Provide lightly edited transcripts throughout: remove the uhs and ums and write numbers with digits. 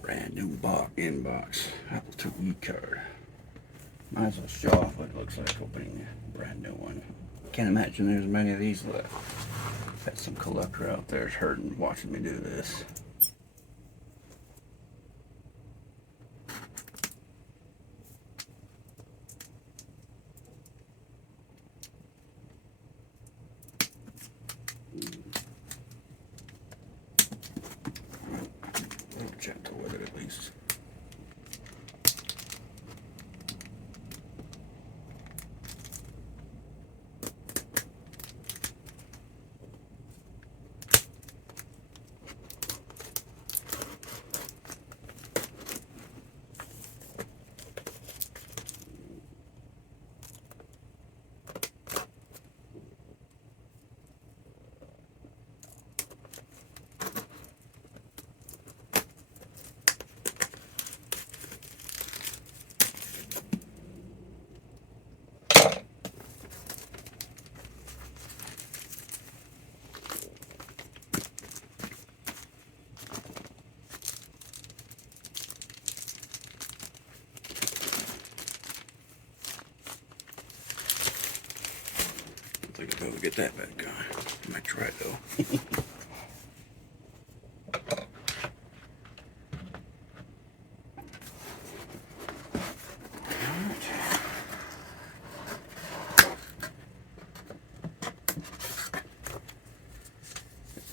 Brand new inbox Apple IIe card. Might as well show off what it looks like opening a brand new one. Can't imagine there's many of these left. Got some collector out there hurting watching me do this. A little gentle with it at least. I think I'll be able to get that back going. I might try though.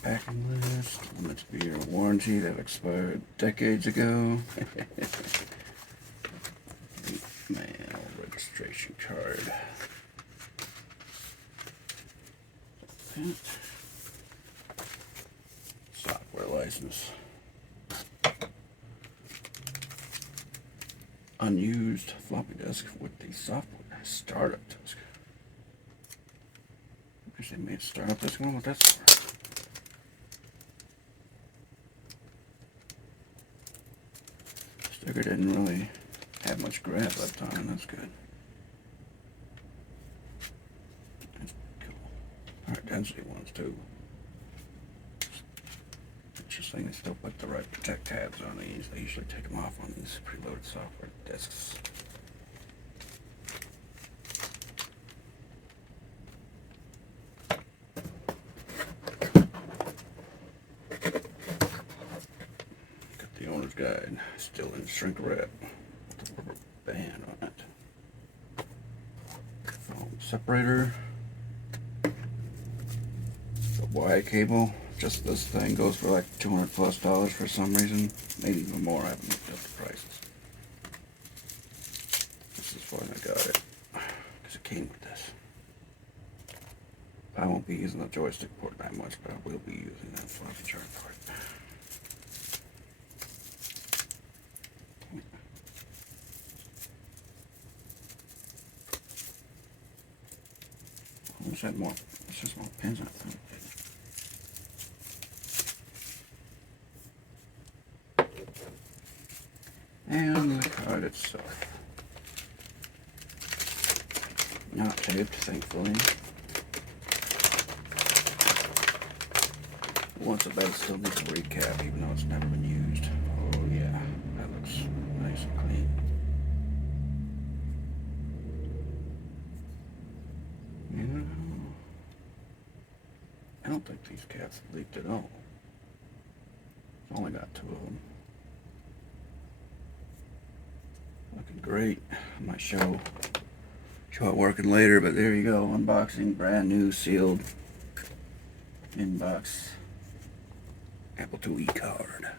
Packing list, limits of year warranty that expired decades ago. Mail registration card. Software license. Unused floppy disk with the software startup disk. I guess they made startup disk one with that for. Sticker didn't really have much grab left on it. That's good. That's cool. Alright, density ones too. Interesting, they still put the right protect tabs on these. They usually take them off on these preloaded software disks. Got the owner's guide, still in shrink wrap. The rubber band on it. Phone separator. The Y cable. Just this thing goes for like $200+ for some reason. Maybe even more. I haven't looked up the prices. This is why I got it. Because it came with this. I won't be using the joystick port that much, but I will be using that floppy chart port. I wish I had more. It's just more pins on it. And the card itself. Not taped, thankfully. Once a bed still needs a recap, even though it's never been used. Oh yeah, that looks nice and clean. I don't think these caps leaked at all. I've only got 2 of them. Looking great. I might show it working later, but there you go. Unboxing, brand new sealed inbox Apple IIe card.